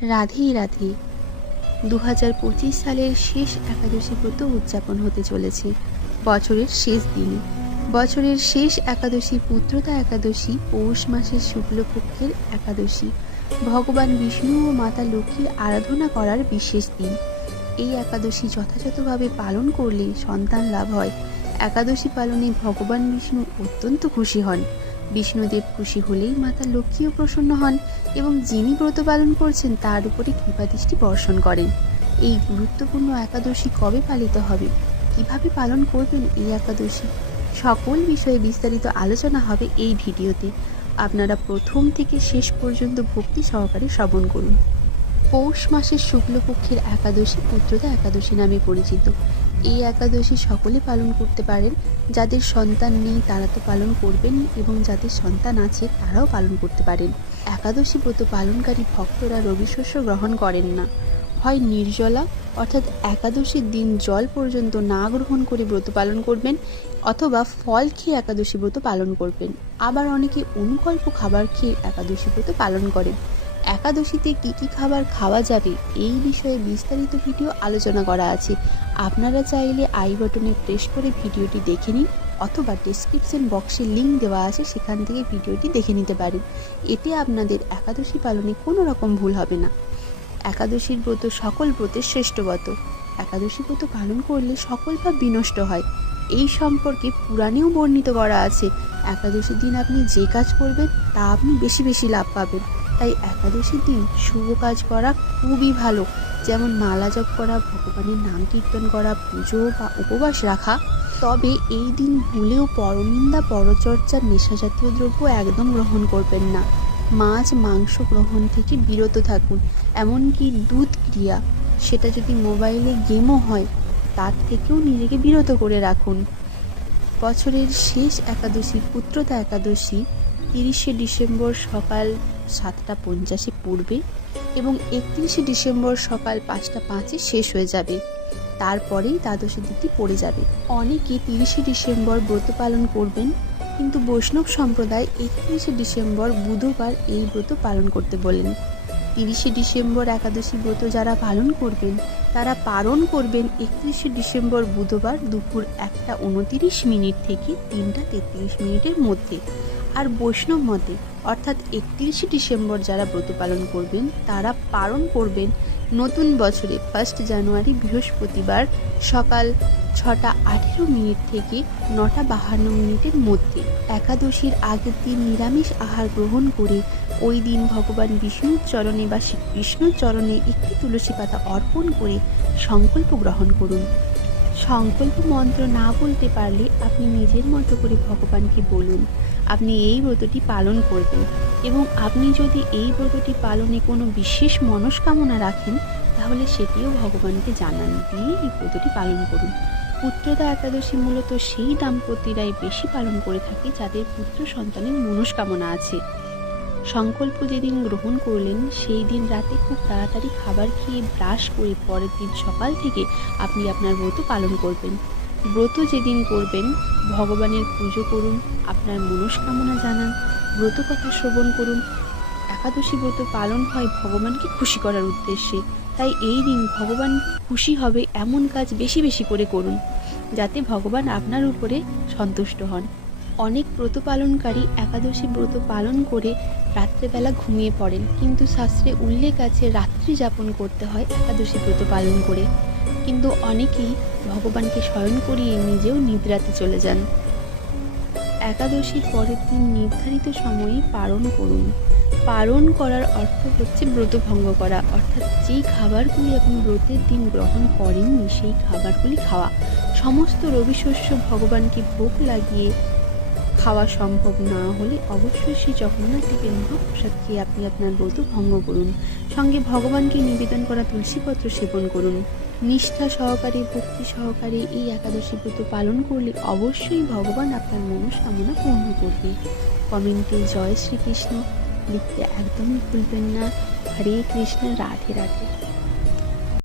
রাধে রাধে। 2025 সালের শেষ একাদশী ব্রত উদযাপন হতে চলেছে বছরের শেষ দিনে। বছরের শেষ একাদশী পুত্রদা একাদশী, পৌষ মাসের শুক্লপক্ষের একাদশী, ভগবান বিষ্ণু ও মাতা লক্ষ্মীর আরাধনা করার বিশেষ দিন। এই একাদশী যথাযথভাবে পালন করলে সন্তান লাভ হয়। একাদশী পালনে ভগবান বিষ্ণু অত্যন্ত খুশি হন। বিষ্ণুদেব খুশি হলেই মাতা লক্ষ্মীও প্রসন্ন হন এবং যিনি ব্রত পালন করছেন তার উপরে কৃপাদৃষ্টি বর্ষণ করেন। এই গুরুত্বপূর্ণ একাদশী কবে পালিত হবে, কিভাবে পালন করবেন এই একাদশী, সকল বিষয়ে বিস্তারিত আলোচনা হবে এই ভিডিওতে। আপনারা প্রথম থেকে শেষ পর্যন্ত ভক্তি সহকারে শ্রবণ করুন। পৌষ মাসের শুক্লপক্ষের একাদশী পুত্রদা একাদশী নামে পরিচিত। এই একাদশী সকলে পালন করতে পারেন। যাদের সন্তান নেই তারা তো পালন করবেন, এবং যাদের সন্তান আছে তারাও পালন করতে পারেন। একাদশী ব্রত পালনকারী ভক্তরা রবি শস্য গ্রহণ করেন না। হয় নির্জলা, অর্থাৎ একাদশীর দিন জল পর্যন্ত না গ্রহণ করে ব্রত পালন করবেন, অথবা ফল খেয়ে একাদশী ব্রত পালন করবেন। আবার অনেকে অনুকল্প খাবার খেয়ে একাদশী ব্রত পালন করেন। একাদশীতে কি কি খাবার খাওয়া যাবে এই বিষয়ে বিস্তারিত ভিডিও আলোচনা করা আছে। আপনারা চাইলে আই বাটনে প্রেস করে ভিডিওটি দেখে নিন, অথবা ডেসক্রিপশন বক্সে লিঙ্ক দেওয়া আছে, সেখান থেকে ভিডিওটি দেখে নিতে পারেন। এতে আপনাদের একাদশী পালনে কোনো রকম ভুল হবে না। একাদশীর ব্রত সকল ব্রতের শ্রেষ্ঠ ব্রত। একাদশী ব্রত পালন করলে সকল পাপ বিনষ্ট হয়, এই সম্পর্কে পুরাণেও বর্ণিত করা আছে। একাদশীর দিন আপনি যে কাজ করবেন তা আপনি বেশি বেশি লাভ পাবেন। তাই একাদশীর দিন শুভ কাজ করা খুবই ভালো, যেমন মালা জপ করা, ভগবানের নাম কীর্তন করা, পুজো বা উপবাস রাখা। তবে এই দিন ভুলেও পরনিন্দা, পরচর্চার নেশাজাতীয় দ্রব্য একদম গ্রহণ করবেন না। মাছ মাংস গ্রহণ থেকে বিরত থাকুন। এমনকি দুধ ক্রিয়া, সেটা যদি মোবাইলে গেমও হয়, তার থেকেও নিজেকে বিরত করে রাখুন। বছরের শেষ একাদশী পুত্রদা একাদশী 30শে ডিসেম্বর সকাল 7:50 পূর্বে এবং 31শে ডিসেম্বর সকাল 5:05 শেষ হয়ে যাবে। তারপরেই দ্বাদশী তিথি পড়ে যাবে। অনেকে 30শে ডিসেম্বর ব্রত পালন করবেন, কিন্তু বৈষ্ণব সম্প্রদায় 31শে ডিসেম্বর বুধবার এই ব্রত পালন করতে বলেন। 30শে ডিসেম্বর একাদশী ব্রত যারা পালন করবেন তারা পালন করবেন 31শে ডিসেম্বর বুধবার দুপুর 1:29 থেকে 3:33 মধ্যে। আর বৈষ্ণব মতে অর্থাৎ 31শে ডিসেম্বর যারা ব্রত পালন করবেন তারা পালন করবেন নতুন বছরে 1 জানুয়ারি বৃহস্পতিবার সকাল 6:18 থেকে 9:52 মধ্যে। একাদশীর আগের দিন নিরামিষ আহার গ্রহণ করে ওই দিন ভগবান বিষ্ণুর চরণে বা শ্রীকৃষ্ণর চরণে একটি তুলসী পাতা অর্পণ করে সংকল্প গ্রহণ করুন। সংকল্প মন্ত্র না বলতে পারলে আপনি নিজের মতো করে ভগবানকে বলুন আপনি এই ব্রতটি পালন করবেন, এবং আপনি যদি এই ব্রতটি পালনে কোনো বিশেষ মনস্কামনা রাখেন তাহলে সেটিও ভগবানকে জানান দিয়ে এই ব্রতটি পালন করুন। পুত্রদা একাদশী মূলত সেই দাম্পত্যরাই বেশি পালন করে থাকে যাদের পুত্র সন্তানের মনস্কামনা আছে। সংকল্প যেদিন গ্রহণ করলেন সেই দিন রাতে খুব তাড়াতাড়ি খাবার খেয়ে ব্রাশ করে পরের দিন সকাল থেকে আপনি আপনার ব্রত পালন করবেন। ব্রত যেদিন করবেন ভগবানের পুজো করুন, আপনার মনস্কামনা জানান, ব্রত কথা শ্রবণ করুন। একাদশী ব্রত পালন হয় ভগবানকে খুশি করার উদ্দেশ্যে, তাই এই দিন ভগবান খুশি হবে এমন কাজ বেশি বেশি করে করুন যাতে ভগবান আপনার উপরে সন্তুষ্ট হন। অনেক ব্রত পালনকারী একাদশী ব্রত পালন করে রাত্রেবেলা ঘুমিয়ে পড়েন, কিন্তু শাস্ত্রে উল্লেখ আছে রাত্রি যাপন করতে হয় একাদশী ব্রত পালন করে। কিন্তু অনেকেই ভগবানকে শয়ন করিয়ে নিজেও নিদ্রাতে চলে যান। একাদশীর পরের দিন নির্ধারিত সময়ে পালন করুন। পালন করার অর্থ হচ্ছে ব্রত ভঙ্গ করা, অর্থাৎ যেই খাবারগুলি আপনি ব্রতের দিন গ্রহণ করেননি সেই খাবারগুলি খাওয়া। সমস্ত রবি শস্য ভগবানকে ভোগ লাগিয়ে খাওয়া সম্ভব না হলে অবশ্যই শ্রী জগন্নাথ দেবের মহাপ্রসাদ খেয়ে আপনি আপনার ব্রত ভঙ্গ করুন। সঙ্গে ভগবানকে নিবেদন করা তুলসীপত্র সেবন করুন। নিষ্ঠা সহকারে ভক্তি সহকারে এই একাদশী ব্রত পালন করলে অবশ্যই ভগবান আপনার মনস্কামনা পূর্ণ করবে। কমেন্টে জয় শ্রীকৃষ্ণ লিখতে একদমই ভুলবেন না। হরে কৃষ্ণ, রাধে রাধে।